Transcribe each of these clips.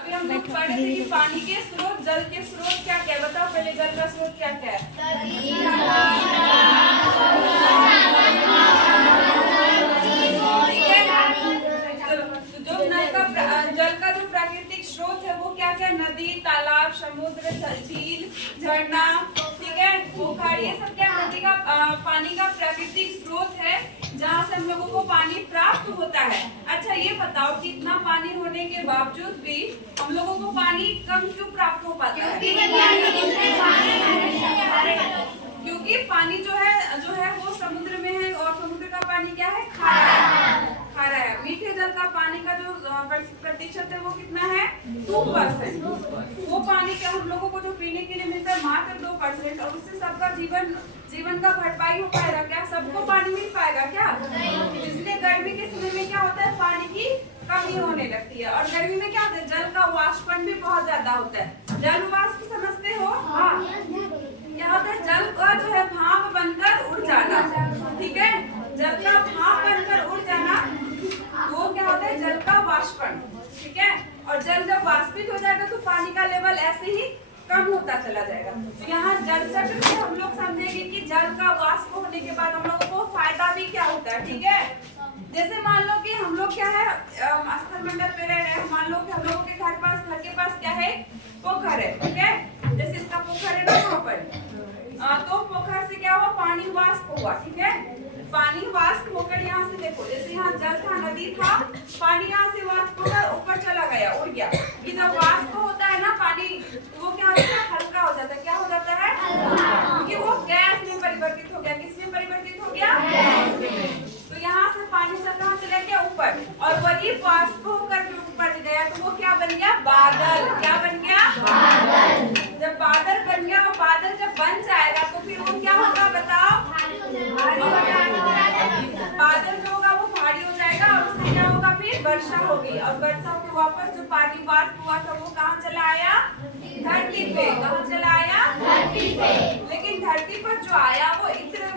अभी हम लोग पढ़ रहे थे कि पानी के स्रोत, जल के स्रोत क्या क्या है? बताओ पहले, जल का स्रोत क्या क्या है? जो नल का जल का जो प्राकृतिक स्रोत है वो क्या क्या? नदी, तालाब, समुद्र, झील, झरना, ठीक है, पोखर, ये सब क्या नदी का पानी का प्राकृतिक स्रोत है जहाँ से हम लोगों को पानी प्राप्त होता है। अच्छा ये बताओ कि इतना पानी होने के बावजूद भी हम लोगों को पानी कम क्यों प्राप्त हो पाता है? क्योंकि पानी जो है वो समुद्र में है और समुद्र का पानी क्या है? खारा है। मीठे जल का पानी का जो प्रतिशत है वो कितना है? 2%। वो पानी क्या हम लोगों को जो पीने के लिए मिलता है मात्र 2%, और उससे सबका जीवन का भरपाई हो पाएगा क्या? सबको पानी मिल पाएगा क्या? इसलिए गर्मी के समय में क्या होता है? पानी की कमी होने लगती है। और गर्मी में क्या होता है? जल का वाष्पन भी बहुत ज्यादा होता है। जल वाष्प समझते हो? हाँ। क्या होता है? जल का जो है भाप बनकर उड़ जाना, ठीक है, जल का भाप बनकर उड़ जाना, वो क्या होता है? जल का वाष्पन, ठीक है। और जल जब वाष्पित हो जाएगा तो पानी का लेवल ऐसे ही कम होता चला जाएगा। तो यहाँ जल चक्र से हम लोग समझेंगे कि जल का वाष्प होने के बाद हम लोगों को फायदा भी क्या होता है, ठीक है। जैसे मान लो कि हम लोग क्या है, स्थल मंडल पे रह रहे हैं, मान लो कि हम लोगों के घर के पास क्या है? पोखर है, ठीक है। जैसे इसका पोखर है ना वहाँ पर, तो पोखर से क्या हुआ? पानी वाष्प हुआ, ठीक है। पानी वाष्प होकर यहाँ से देखो, जैसे यहाँ जल था, नदी था, पानी यहाँ से वाष्प होकर ऊपर चला गया, उड़ गया। कि जब वाष्प होता है ना पानी, तो वो क्या होता है? हल्का हो जाता है। क्या हो जाता है? क्योंकि वो गैस में परिवर्तित हो गया। किसमें परिवर्तित हो गया? तो यहाँ से पानी कहाँ चला गया? ऊपर। और वही वाष्प होकर ऊपर गया तो वो क्या बन गया? बादल। क्या बन गया? जब बादल बन गया, वो बादल जब बन जाएगा तो फिर वो क्या होगा बताओ? बादल जो होगा वो भारी हो जाएगा और उससे क्या होगा? फिर वर्षा होगी। और वर्षा होकर वापस जो पानी वाष्प हुआ था वो कहाँ चला आया? धरती पे। कहाँ चला आया? धरती पे। लेकिन धरती पर जो आया वो इधर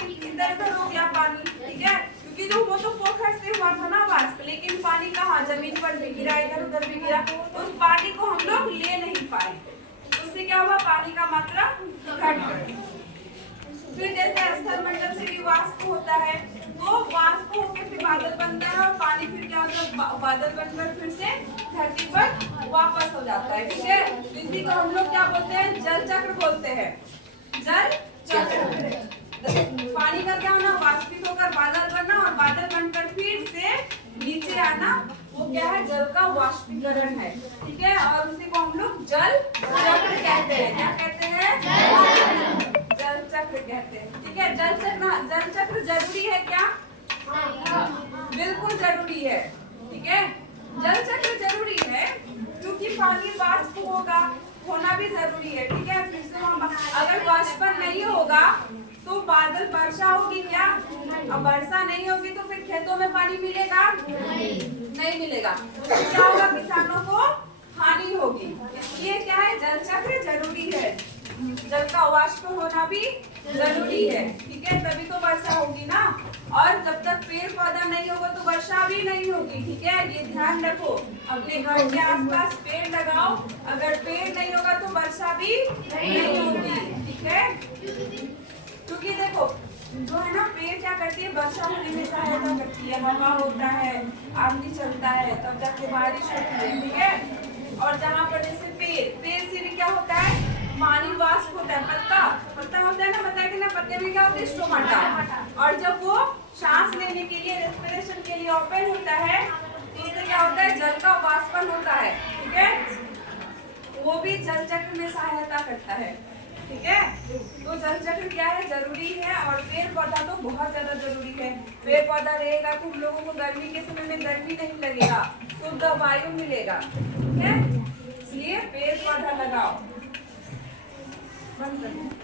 उधर हो गया पानी, ठीक है, क्योंकि जो वो तो पोखर से हुआ था ना वाष्प, लेकिन पानी कहाँ? जमीन पर भी गिरा, इधर उधर भी गिरा, तो उस पानी को हम लोग ले नहीं पाए। उससे क्या हुआ? पानी का मात्रा घट गई। फिर जैसे स्थल मंडल से भी वाष्प होता है, तो वाष्प होकर फिर बादल बनता है और पानी फिर क्या होता है? बादल बनकर फिर से धरती पर वापस हो जाता है, ठीक है। इसी को हम लोग क्या बोलते हैं? जल चक्र बोलते हैं। जल चक्र। पानी का क्या होना? वाष्पित होकर बादल बनना और बादल बनकर फिर से नीचे आना, वो क्या है? जल का वाष्पीकरण है, ठीक है। और उसी को हम लोग जल चक्र कहते हैं। क्या कहते हैं? जल चक्र कहते हैं, ठीक है। जल चक्र जरूरी है क्या? बिल्कुल जरूरी है, ठीक है। जल चक्र जरूरी है क्योंकि पानी वाष्प होना भी जरूरी है, ठीक है। फिर से हम अगर वाष्पन नहीं होगा तो बादल वर्षा होगी क्या? अब वर्षा नहीं होगी तो फिर खेतों में पानी मिलेगा? नहीं मिलेगा। तो क्या होगा? किसानों को हानि होगी। इसलिए क्या है? जल चक्र जरूरी है। जल का वाष्प होना भी जरूरी है, ठीक है, तभी तो वर्षा होगी ना। और जब तक पेड़ पौधा नहीं होगा तो वर्षा भी नहीं होगी, ठीक है। ये ध्यान रखो, अपने घर के आसपास पेड़ लगाओ, अगर पेड़ नहीं होगा तो वर्षा भी नहीं होगी, ठीक है। क्योंकि देखो जो है ना, पेड़ क्या करती है? वर्षा होने में सहायता करती है। हवा होता है, आंधी चलता है, तब जाके बारिश होती है, ठीक है। और जहाँ पर जैसे पेड़ से भी क्या होता है? पानी वाष्प होता है। पत्ता होता है ना, पता है कि ना, पत्ते में क्या होता है? स्टोमाटा। और जब वो सांस लेने के लिए, रेस्पिरेशन के लिए ओपन होता है तो उससे क्या होता है? जल का वाष्पन होता है, ठीक है। वो भी जल चक्र में सहायता करता है, ठीक है। तो जल चक्र क्या है? जरूरी है। और पेड़ पौधा तो बहुत ज्यादा जरूरी है। पेड़ पौधा रहेगा तो हम लोगों को गर्मी के समय में गर्मी नहीं लगेगा, शुद्ध वायु मिलेगा, ठीक है। इसलिए पेड़ पौधा लगाओ। बंद कर।